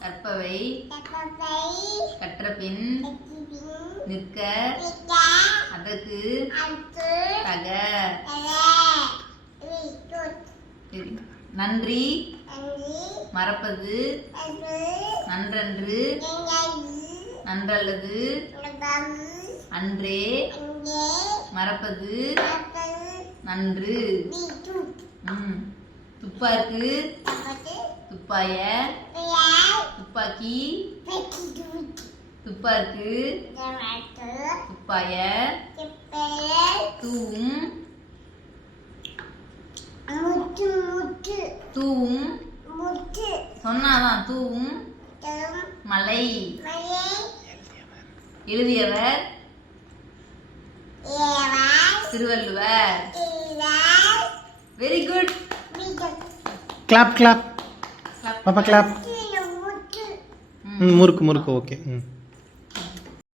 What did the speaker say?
கற்பவை கற்றபின் நிற்க அதற்கு தக. நன்றி மறப்பது நன்றன்று நன்றல்லது அன்றே மறப்பது நன்று. துப்பாக்கு துப்பாய. துப்பாக்கி. துப்பாக்கு துப்பாய. தூம் தூம் சொன்னாதான் தூம் மலை. எழுதியவர். Thiruvalluvar. Very good clap clap பாப்பா கிளாப் ம் முறுக்கு முறுக்கு ஓகே. ம்.